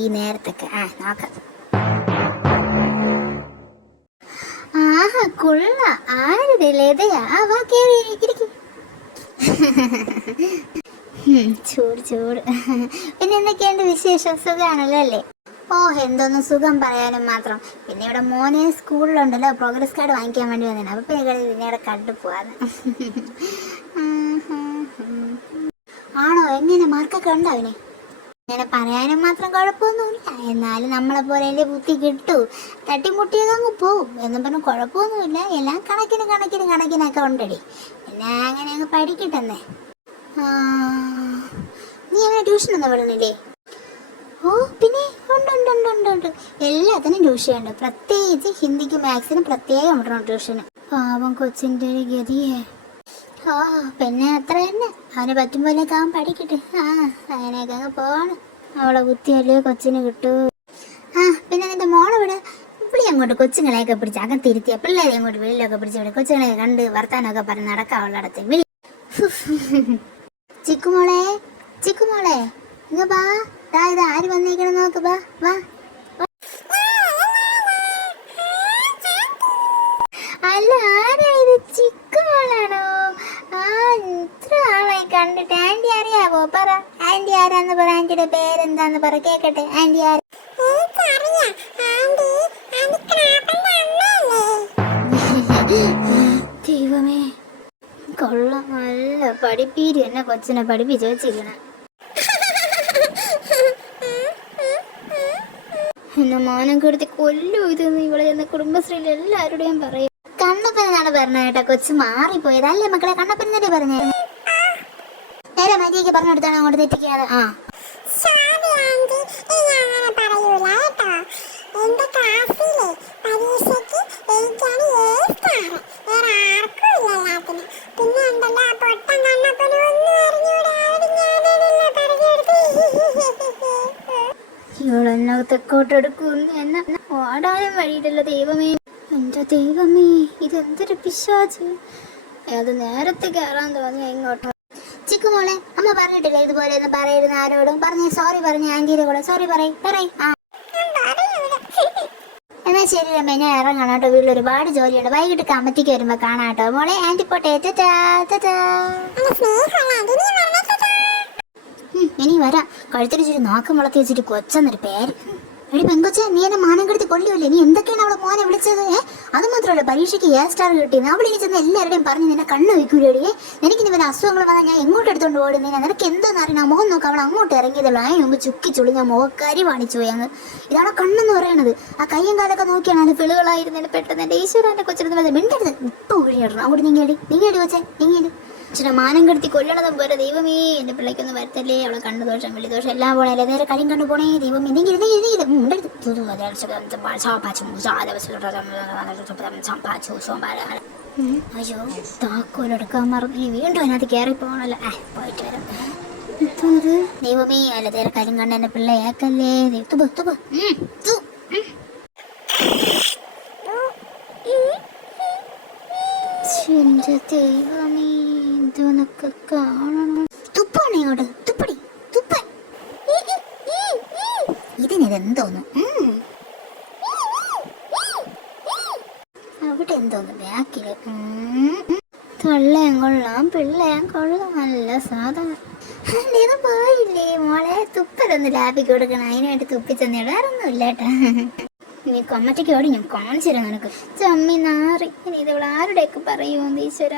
ഈ നേരത്തൊക്കെ നോക്കാം. ആഹാ കൊള്ള, ആരുടെ ലതയാ? വാ കേറി ഇരിക്കും. ചൂട് ചൂട്. പിന്നെ എന്തൊക്കെയുണ്ട് വിശേഷം? സുഖാണല്ലോ അല്ലേ? എന്തോന്ന് സുഖം പറയാനും മാത്രം. പിന്നെ ഇവിടെ മോനെ സ്കൂളിലുണ്ടല്ലോ പ്രോഗ്രസ് കാർഡ് വാങ്ങിക്കാൻ വേണ്ടി വന്നതാണ്. അപ്പൊ പിന്നെ കണ്ടു പോവാന്ന്. ആണോ? എങ്ങനെ മാർക്കൊക്കെ ഉണ്ടോ അവന്? അങ്ങനെ പറയാനും മാത്രം കുഴപ്പമൊന്നുമില്ല. എന്നാലും നമ്മളെ പോലെ ബുദ്ധി കിട്ടൂ, തട്ടിമുട്ടിയൊക്കെ അങ്ങ് പോവും എന്നും പറഞ്ഞ് കുഴപ്പമൊന്നുമില്ല. എല്ലാം കണക്കിനൊക്കെ ഉണ്ടടി. പിന്നെ അങ്ങനെ അങ്ങ് പഠിക്കട്ടെന്നേ. നീ അങ്ങനെ ട്യൂഷനൊന്നും വിടണില്ലേ? പിന്നെ ഉണ്ട്. എല്ലാത്തിനും ട്യൂഷനുണ്ട്. പ്രത്യേകിച്ച് ഹിന്ദിക്കും മാത്സിനും പ്രത്യേകം വിടണം ട്യൂഷന്. പാവം കൊച്ചിൻ്റെ ഒരു ഗതിയെ. പിന്നെ അത്ര തന്നെ. അവന് പറ്റും പോലെയൊക്കെ അവൻ പഠിക്കട്ടെ. അങ്ങനെയൊക്കെ അങ്ങ് പോവാണ്. അവളെ ബുദ്ധിയല്ലേ കൊച്ചിന് കിട്ടൂ. പിന്നെ നിന്റെ മോളെവിടെ? വിളി അങ്ങോട്ട്. കൊച്ചുങ്ങളെയൊക്കെ പിടിച്ച് അകത്തിരുത്തിയ പിള്ളേരെ അങ്ങോട്ട് വെളിയിലൊക്കെ പിടിച്ച് വിടും. കൊച്ചുങ്ങളെ കണ്ട് വർത്താനമൊക്കെ പറഞ്ഞ് നടക്കാം അവളുടെ അടുത്ത്. വിളി. ചിക്കുമോളെ ഇങ്ങ ബാ. ഇത് ആര് വന്നേക്കണം നോക്ക്. വാ. അല്ല, ആരാ ഇത്? ചിക്കുമോളാണോ? ഇത്ര ആളായി കണ്ടിട്ട്. ആന്റി അറിയാവോ? പറ, ആന്റി ആരാന്ന് പറ. ആന്റിയുടെ പേരെന്താന്ന് പറ, കേക്കട്ടെ. ആന്റി ആരാ? ദൈവമേ, കൊള്ളാം. നല്ല പഠിപ്പീര് എന്നെ കൊച്ചിനെ പഠിപ്പിച്ച് വെച്ചിരിക്കണ. എന്നെ മാനം കെടുത്തി കൊല്ലു ഇതെന്ന് ഇവിടെ എന്ന കുടുംബശ്രീയിൽ എല്ലാവരുടെയും പറയും. കണ്ണപ്പനെന്നാണ് പറഞ്ഞ കേട്ടാ. കൊച്ചു മാറിപ്പോയതല്ലേ മക്കളെ? കണ്ണപ്പനെന്നല്ലേ പറഞ്ഞേ? നേരെ മതിയൊക്കെ പറഞ്ഞു കൊടുത്താണ് അങ്ങോട്ട് തെറ്റിക്കാതെ. ഇവളെന്നെ തെക്കോട്ടെടുക്കുന്നു. എന്നെ ഓടാനും വഴിയിട്ടല്ലോ. ദൈവമേ, എന്റെ ദൈവമേ, ഇതെന്തൊരു പിശാച്. അത് നേരത്തെ കയറാൻ തോന്നി ഇങ്ങോട്ട്. ചിക്കുമോളെ, അമ്മ പറഞ്ഞിട്ടില്ലേ ഇതുപോലെ ഒന്നും പറയരുന്ന ആരോടും? പറഞ്ഞേ, സോറി പറഞ്ഞേ ആന്റിയുടെ കൂടെ. സോറി പറയ്. എന്നാ ശരി രമേ, ഞാൻ ഇറങ്ങണം കേട്ടോ. വീട്ടിൽ ഒരുപാട് ജോലിയുണ്ട്. വൈകിട്ട് കമ്മറ്റിക്ക് വരുമ്പോ കാണാട്ടോ മോളെ. ആന്റി പോട്ടെ. ഇനി വരാം. കഴുത്തിരിച്ചിട്ട് നാക്കം വളർത്തി വെച്ചിട്ട് കൊച്ചെന്നൊരു പേര്. എടി പെങ്കൊച്ചെ, നീ എന്നെ മാനം കെടുത്തി കൊല്ലുമല്ലേ? നീ എന്തൊക്കെയാണ് അവളെ മോനെ വിളിച്ചത്? അത് മാത്രമല്ല, പരീക്ഷയ്ക്ക് A സ്റ്റാർ കിട്ടിയെന്ന് അവൾ ഇനി ചെന്ന് എല്ലാവരുടെയും പറഞ്ഞ് നിന്നെ കണ്ണ് വയ്ക്കൂലേടിയെ. എനിക്കിനി വല്ല അസുഖങ്ങൾ വന്നാൽ ഞാൻ എങ്ങോട്ട് എടുത്തോണ്ട് ഓടുന്നതിന്? നിനക്ക് എന്തോന്ന് അറിയണം? മുഖം നോക്ക്. അവൾ അങ്ങോട്ട് ഇറങ്ങിയതുള്ളൂ. അതിന് മുമ്പ് ചുക്കിച്ചുള്ളി ഞാൻ മുഖക്കാരി വാണിച്ചു പോയി അങ്ങ്. ഇതാണ് കണ്ണെന്ന് പറയണത്. ആ കയ്യും കാലൊക്കെ നോക്കിയാണ് അത് പിളുകളായിരുന്നതിന് പെട്ടെന്ന് എൻ്റെ ഈശ്വരൻ്റെ കൊച്ചിരുന്നത് മിണ്ടരുത്. ഇപ്പൊ ഒഴിയിടണം. അങ്ങോട്ട് നീങ്ങേടി കൊച്ചെ, നീങ്ങേടി. ഇച്ചിരി മാനം കെടുത്തി കൊല്ലണതും പോലെ. ദൈവമേ, എൻ്റെ പിള്ളേക്കൊന്നും വരത്തല്ലേ. അവളെ കണ്ണു ദോഷം വെള്ളി ദോഷം എല്ലാം പോണേ. നേരെ കരിയും കണ്ടു പോണേ. ദൈവം എന്തെങ്കിലും അയ്യോ, താക്കോലെടുക്കാൻ മറന്നു. വീണ്ടും അതിനകത്ത് കയറി പോകണല്ലോ. പോയിട്ട് വരാം. ദൈവമേ, അല്ല നേരെ കരിയും കണ്ട എൻ്റെ പിള്ളേക്കല്ലേ. എന്റെ ദൈവമേ, ഇതൊക്കെ കാണണം. തുപ്പാണ് ഇങ്ങോട്ട്. തുപ്പടി. ഇതിനെന്തോന്നു? അവിടെ എന്തോന്നു ബാക്കില്? തള്ളയാൻ കൊള്ളാം, പിള്ളയാൻ കൊള്ളാം. നല്ല സാധനം. ഇത് പോയില്ലേ മോളെ? തുപ്പലൊന്ന് ലാഭിക്ക് കൊടുക്കണം. അതിനുവേണ്ടി തുപ്പിച്ചെന്ന് ഇടാറൊന്നുമില്ല കേട്ടാ. നീ കമ്മറ്റിക്ക് ഓടി, ഞാൻ കാണിച്ചു തരാം നിനക്ക്. ചമ്മി നാറി. ഇനി ഇതവൾ ആരുടെയൊക്കെ പറയുമോ ഈശ്വര.